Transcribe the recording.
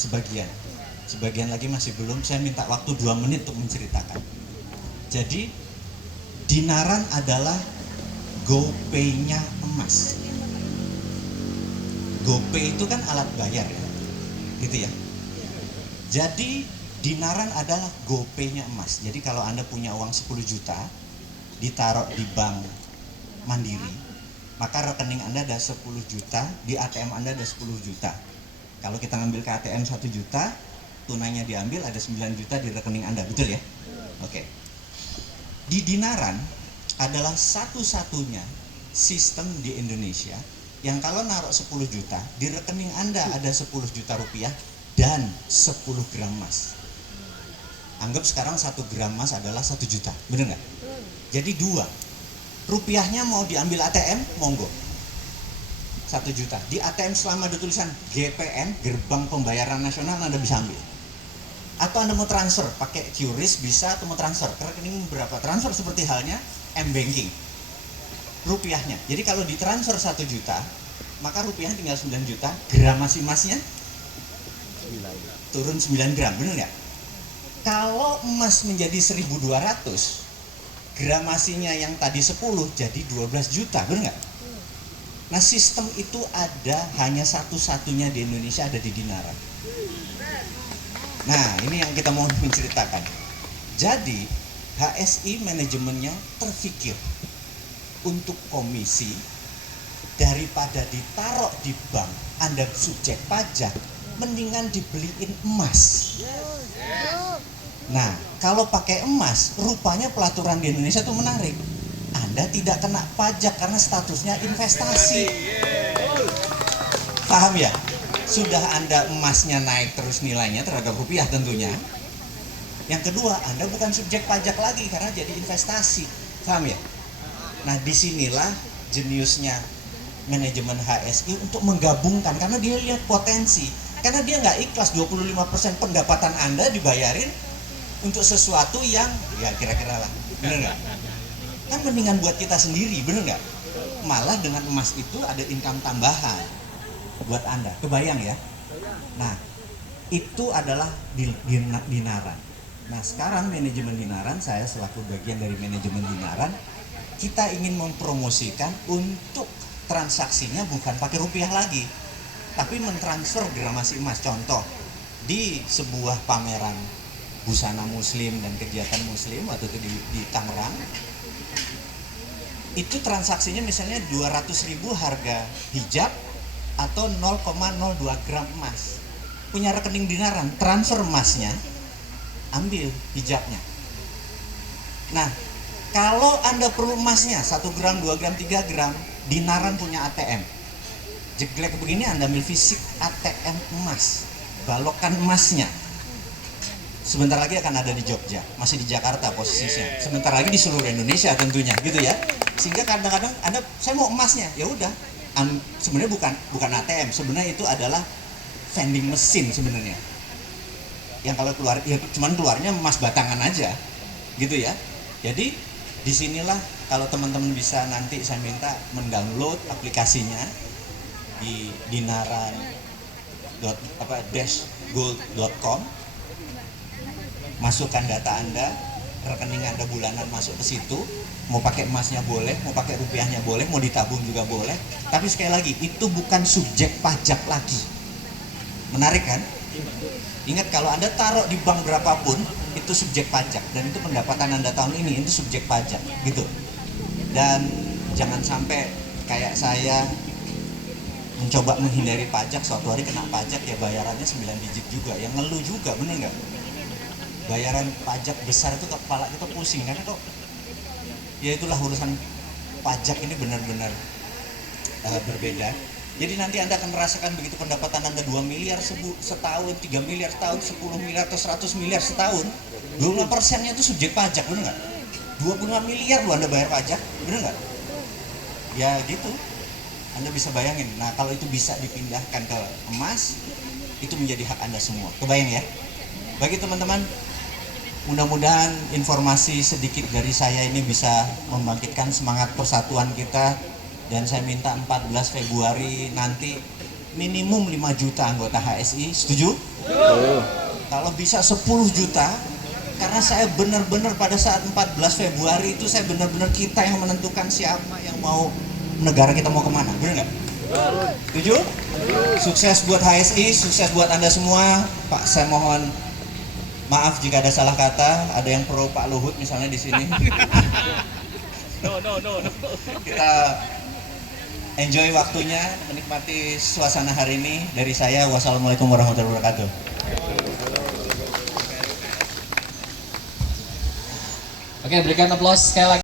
Sebagian lagi masih belum. Saya minta waktu 2 menit untuk menceritakan. Jadi dinaran adalah GoPay-nya emas. GoPay itu kan alat bayar ya, gitu ya. Jadi dinaran adalah GoPay-nya emas. Jadi kalau Anda punya uang 10 juta ditaruh di bank Mandiri, maka rekening Anda ada 10 juta, di ATM Anda ada 10 juta. Kalau kita ngambil ke ATM 1 juta, tunainya diambil, ada 9 juta di rekening Anda, betul ya? Oke. Di dinaran adalah satu-satunya sistem di Indonesia yang kalau naruh 10 juta, di rekening Anda ada 10 juta rupiah dan 10 gram emas. Anggap sekarang 1 gram emas adalah 1 juta, bener nggak? Jadi 2. Rupiahnya mau diambil ATM, monggo. 1 juta. Di ATM selama ada tulisan GPN, Gerbang Pembayaran Nasional, Anda bisa ambil. Atau Anda mau transfer, pakai QRIS bisa, atau mau transfer ke rekening berapa? Transfer seperti halnya M-Banking. Rupiahnya. Jadi kalau ditransfer 1 juta, maka rupiahnya tinggal 9 juta, gramasi emasnya turun 9 gram, bener nggak? Kalau emas menjadi 1.200, gramasinya yang tadi 10 jadi 12 juta, bener nggak? Nah, sistem itu ada hanya satu-satunya di Indonesia, ada di dinaran. Nah, ini yang kita mau menceritakan. Jadi HSI manajemennya terfikir untuk komisi, daripada ditaruh di bank Anda subjek pajak, mendingan dibeliin emas. Nah, kalau pakai emas, rupanya pelaturan di Indonesia itu menarik. Anda tidak kena pajak karena statusnya investasi. Paham ya? Sudah Anda emasnya naik terus nilainya terhadap rupiah tentunya. Yang kedua, Anda bukan subjek pajak lagi karena jadi investasi. Paham ya? Nah, disinilah jeniusnya manajemen HSI untuk menggabungkan, karena dia lihat potensi. Karena dia nggak ikhlas 25% pendapatan Anda dibayarin untuk sesuatu yang ya kira-kira lah, bener nggak? Kan mendingan buat kita sendiri, bener nggak? Malah dengan emas itu ada income tambahan buat Anda, kebayang ya? Nah, itu adalah dinaran. Nah, sekarang manajemen dinaran, saya selaku bagian dari manajemen dinaran, kita ingin mempromosikan untuk transaksinya bukan pakai rupiah lagi, tapi mentransfer gramasi emas. Contoh, di sebuah pameran busana muslim dan kegiatan muslim waktu itu di Tangerang, itu transaksinya misalnya 200.000 harga hijab atau 0,02 gram emas. Punya rekening dinaran, transfer emasnya, ambil hijabnya. Nah, kalau Anda perlu emasnya 1 gram, 2 gram, 3 gram, dinaran punya ATM. Jeglek begini Anda ambil fisik ATM emas, balokkan emasnya. Sebentar lagi akan ada di Jogja, masih di Jakarta posisinya. Sebentar lagi di seluruh Indonesia tentunya, gitu ya. Sehingga kadang-kadang Anda, saya mau emasnya, ya udah. Sebenarnya bukan ATM, sebenarnya itu adalah vending mesin sebenarnya. Yang kalau keluar, ya cuman keluarnya emas batangan aja, gitu ya. Jadi disinilah kalau teman-teman bisa nanti saya minta mendownload aplikasinya di dinaran.dashgold.com, masukkan data Anda, rekening Anda bulanan masuk ke situ, mau pakai emasnya boleh, mau pakai rupiahnya boleh, mau ditabung juga boleh. Tapi sekali lagi, itu bukan subjek pajak lagi. Menarik kan? Ingat, kalau Anda taruh di bank berapapun, itu subjek pajak, dan itu pendapatan Anda tahun ini itu subjek pajak, gitu. Dan jangan sampai kayak saya mencoba menghindari pajak, suatu hari kena pajak ya bayarannya 9 digit juga, yang ngeluh juga, bener nggak? Bayaran pajak besar itu kepala kita pusing, karena kok ya itulah urusan pajak ini benar-benar berbeda. Jadi nanti Anda akan merasakan begitu pendapatan Anda 2 miliar setahun, 3 miliar setahun, 10 miliar atau 100 miliar setahun, 25%-nya itu subjek pajak, bener nggak? 25 miliar loh Anda bayar pajak, bener nggak? Ya gitu, Anda bisa bayangin. Nah, kalau itu bisa dipindahkan ke emas, itu menjadi hak Anda semua. Kebayang ya? Bagi teman-teman, mudah-mudahan informasi sedikit dari saya ini bisa membangkitkan semangat persatuan kita. Dan saya minta 14 Februari nanti minimum 5 juta anggota HSI, setuju? Kalau bisa 10 juta, karena saya benar-benar pada saat 14 Februari itu saya benar-benar kita yang menentukan siapa yang mau negara kita mau kemana, benar nggak? Setuju? Sukses buat HSI, sukses buat Anda semua. Pak, saya mohon maaf jika ada salah kata, ada yang pro Pak Luhut misalnya di sini. No. Kita enjoy waktunya, menikmati suasana hari ini. Dari saya, wassalamualaikum warahmatullahi wabarakatuh. Oke, berikan aplaus sekali lagi.